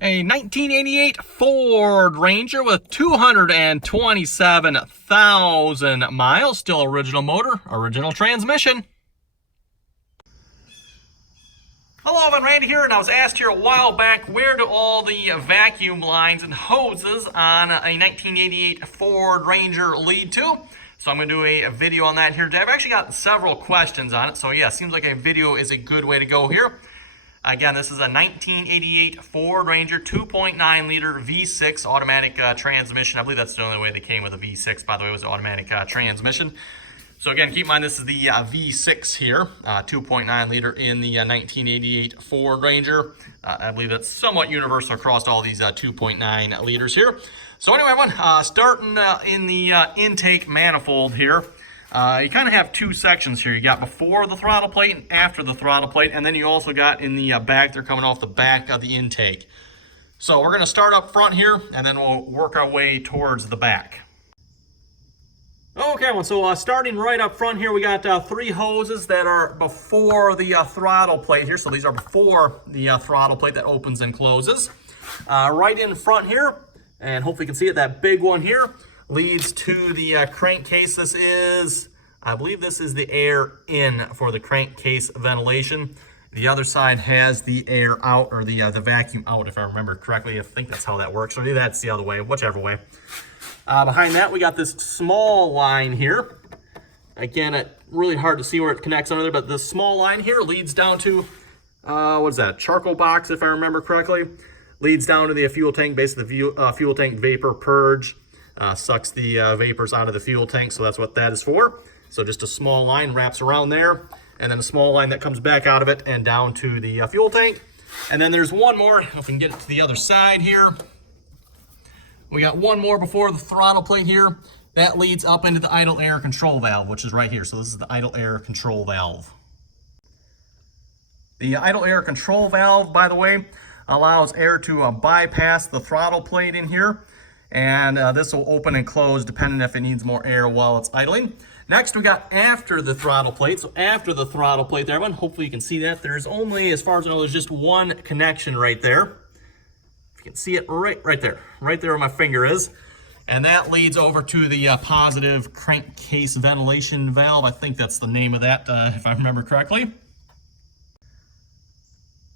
A 1988 Ford Ranger with 227,000 miles. Still original motor, original transmission. Hello, I'm Randy here, and I was asked here a while back, where do all the vacuum lines and hoses on a 1988 Ford Ranger lead to? So I'm going to do a video on that here today. I've actually got several questions on it, so yeah, seems like a video is a good way to go here. Again, this is a 1988 Ford Ranger 2.9 liter V6 automatic transmission. I believe that's the only way they came with a V6, by the way, was automatic transmission. So again, keep in mind this is the V6 here, 2.9 liter in the 1988 Ford Ranger. I believe that's somewhat universal across all these 2.9 liters here. So anyway, everyone, starting in the intake manifold here. You kind of have two sections here. You got before the throttle plate and after the throttle plate, and then you also got in the back, they're coming off the back of the intake. So we're going to start up front here, and then we'll work our way towards the back. Okay, well, so starting right up front here, we got three hoses that are before the throttle plate here. So these are before the throttle plate that opens and closes. Right in front here, and hopefully you can see it, that big one here leads to the crankcase. This is, I believe this is the air in for the crankcase ventilation. The other side has the air out, or the vacuum out, if I remember correctly. I think that's how that works, or maybe that's the other way, whichever way. Behind that, we got this small line here. Again, it's really hard to see where it connects under there, but the small line here leads down to, what is that, charcoal box, if I remember correctly. Leads down to the fuel tank, basically the fuel tank vapor purge. Sucks the vapors out of the fuel tank, so that's what that is for. So just a small line wraps around there, and then a small line that comes back out of it and down to the fuel tank. And then there's one more, if we can get it to the other side here. We got one more before the throttle plate here. That leads up into the idle air control valve, which is right here. So this is the idle air control valve. The idle air control valve, by the way, allows air to bypass the throttle plate in here. And this will open and close depending if it needs more air while it's idling. Next, we got after the throttle plate. So after the throttle plate there, everyone, hopefully you can see that. There's only, as far as I know, there's just one connection right there. If you can see it right there where my finger is. And that leads over to the positive crankcase ventilation valve. I think that's the name of that, if I remember correctly.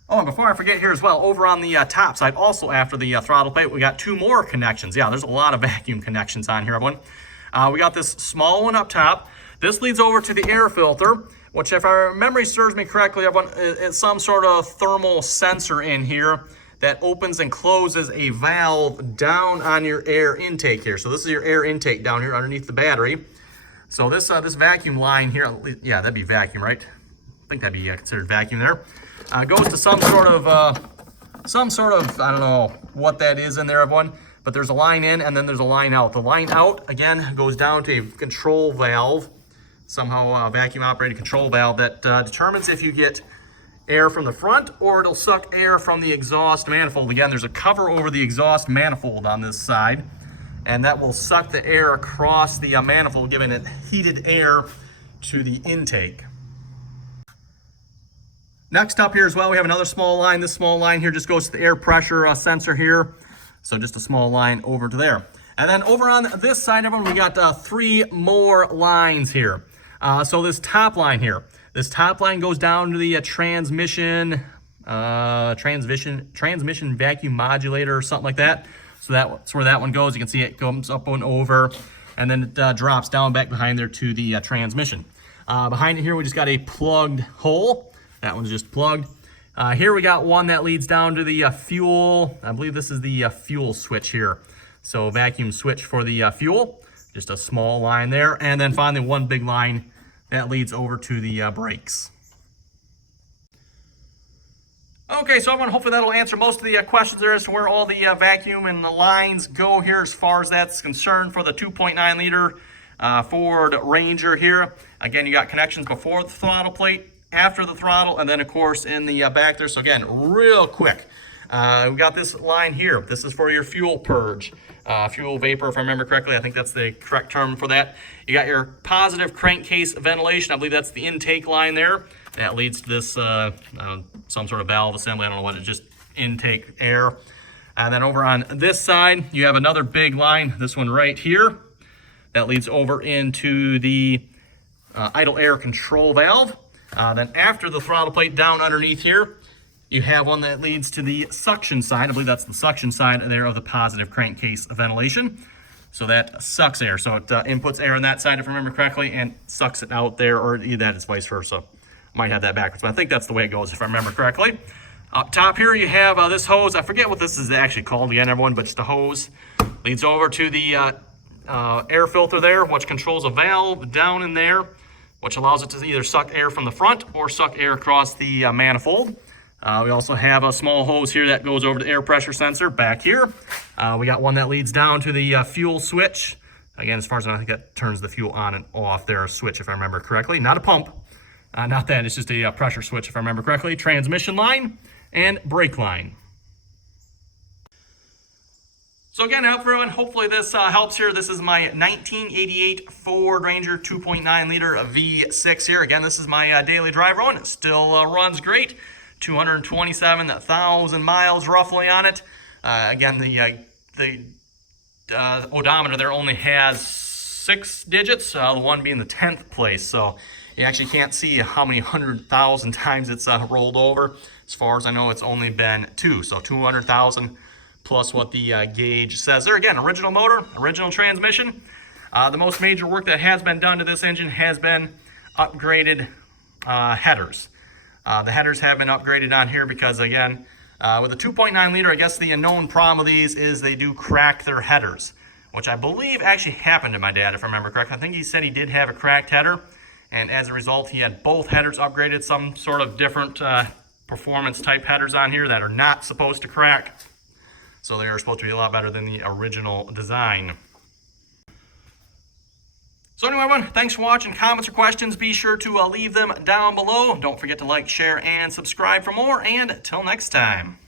Oh, and before I forget here as well, over on the top side, also after the throttle plate, we got two more connections. Yeah, there's a lot of vacuum connections on here, everyone. We got this small one up top. This leads over to the air filter, which, if our memory serves me correctly, everyone, it's some sort of thermal sensor in here that opens and closes a valve down on your air intake here. So this is your air intake down here underneath the battery. So this this vacuum line here, yeah, that'd be vacuum, right? I think that'd be considered vacuum there. Goes to some sort of, I don't know what that is in there, everyone, but there's a line in and then there's a line out. The line out, again, goes down to a control valve, somehow a vacuum operated control valve that determines if you get air from the front or it'll suck air from the exhaust manifold. Again, there's a cover over the exhaust manifold on this side, and that will suck the air across the manifold, giving it heated air to the intake. Next up here as well, we have another small line. This small line here just goes to the air pressure sensor here. So just a small line over to there. And then over on this side, everyone, we got three more lines here. So this top line here, this top line goes down to the transmission vacuum modulator or something like that. So that's where that one goes. You can see it comes up and over, and then it drops down back behind there to the transmission. Behind it here, we just got a plugged hole. That one's just plugged. Here we got one that leads down to the fuel. I believe this is the fuel switch here. So vacuum switch for the fuel. Just a small line there. And then finally one big line that leads over to the brakes. Okay, so everyone, hopefully that'll answer most of the questions there as to where all the vacuum and the lines go here as far as that's concerned for the 2.9 liter Ford Ranger here. Again, you got connections before the throttle plate, after the throttle, and then of course in the back there. So again, real quick, we got this line here. This is for your fuel purge, fuel vapor, if I remember correctly. I think that's the correct term for that. You got your positive crankcase ventilation. I believe that's the intake line there. That leads to this some sort of valve assembly. I don't know what, it's just intake air. And then over on this side, you have another big line, this one right here, that leads over into the idle air control valve. Then after the throttle plate down underneath here, you have one that leads to the suction side. I believe that's the suction side there of the positive crankcase ventilation. So that sucks air. So it inputs air on that side, if I remember correctly, and sucks it out there, or either that is vice versa. Might have that backwards, but I think that's the way it goes, if I remember correctly. Up top here, you have this hose. I forget what this is actually called again, everyone, but just a hose. Leads over to the air filter there, which controls a valve down in there, which allows it to either suck air from the front or suck air across the manifold. We also have a small hose here that goes over to the air pressure sensor back here. We got one that leads down to the fuel switch. Again, as far as I think that turns the fuel on and off there, a switch, if I remember correctly. Not a pump. Not that, it's just a pressure switch, if I remember correctly. Transmission line and brake line. So again, everyone, hopefully this helps here. This is my 1988 Ford Ranger 2.9 liter V6 here. Again, this is my daily drive run. It still runs great. 227,000 miles roughly on it. Again, the odometer there only has 6 digits, the one being the 10th place. So you actually can't see how many 100,000 times it's rolled over. As far as I know, it's only been 2. So 200,000 plus what the gauge says there. Again, original motor, original transmission. The most major work that has been done to this engine has been upgraded headers. The headers have been upgraded on here because, again, with a 2.9 liter, I guess the unknown problem with these is they do crack their headers, which I believe actually happened to my dad, if I remember correctly. I think he said he did have a cracked header, and as a result, he had both headers upgraded, some sort of different performance type headers on here that are not supposed to crack. So they are supposed to be a lot better than the original design. So anyway, everyone, thanks for watching. Comments or questions, be sure to leave them down below. Don't forget to like, share, and subscribe for more. And until next time.